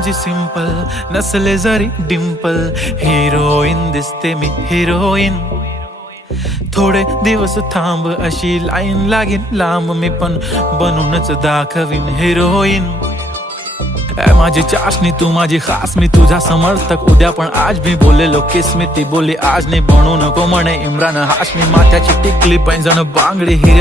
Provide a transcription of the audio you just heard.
माझी सिंपल नसले जरी डिंपल, हिरोईन दिसते मी हिरोईन. थोडे दिवस थांब अशी लाईन लागेल लांब, मी पण बनूनच दाखवीन हिरोईन. माझी चाशनी तू माझी खास, मी तुझा समर्थक उद्या पण आज मी बोलेलो किस मी, ती बोली आज नाही बनू नको म्हणे इम्रान हाशमी. माथ्याची टिकली पैंजण बांगडी हिऱ्या